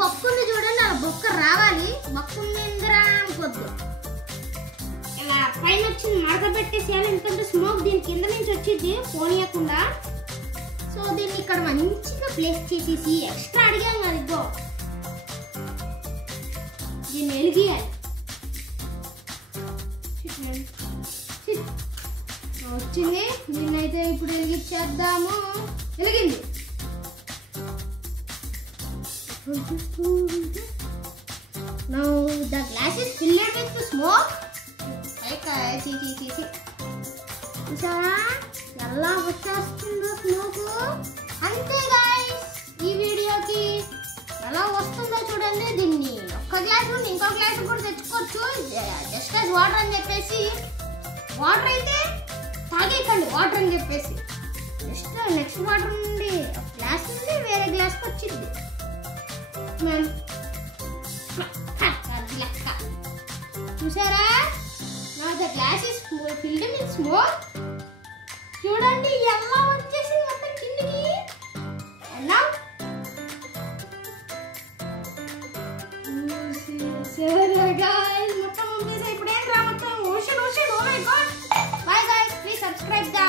బొక్క ఉంది చూడండి, ఆ బొక్క రావాలి. బొక్క ఉందిరా అనుకోద్దు, ఇలా పైన వచ్చింది మడత పెట్టేసేయాలి. ఎందుకంటే స్మోక్ దీని కింద నుంచి వచ్చింది పోనీయకుండా. సో దీన్ని ఇక్కడ మంచిగా ప్లేస్ చేసేసి ఎక్స్ట్రా అడిగాం కదా, ఇగో దీన్ని వెలిగియాలి. వచ్చింది, దీన్నైతే ఇప్పుడు వెలిగించేద్దాము. వెలిగింది. Now the glass is filled with smoke. చూసారా ఎలా వచ్చేస్తుందో స్మోక్. అంతే గాయ్స్, ఈ వీడియోకి ఎలా వస్తుందో చూడండి. దీన్ని ఒక్క గ్లాస్ నుండి ఇంకో గ్లాస్ కూడా తెచ్చుకోవచ్చు. జస్ట్ యాజ్ వాటర్ అని చెప్పేసి, వాటర్ అయితే తాగేకండి వాటర్ అని చెప్పేసి. జస్ట్ నెక్స్ట్ వాటర్ నుండి ఒక గ్లాస్ నుండి వేరే గ్లాస్కి వచ్చింది. చూసారా, నా the glass is filled with smoke. చూడండి ఎలా వచ్చేసింది మొత్తం కిందికి. ఎలా guys, మొత్తం పంపేసా. ఇప్పుడు ఏం రా మొత్తం ocean ocean. Oh my God. Bye guys, please subscribe the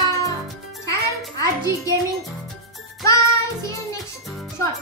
channel RG Gaming. Bye, see you next shot.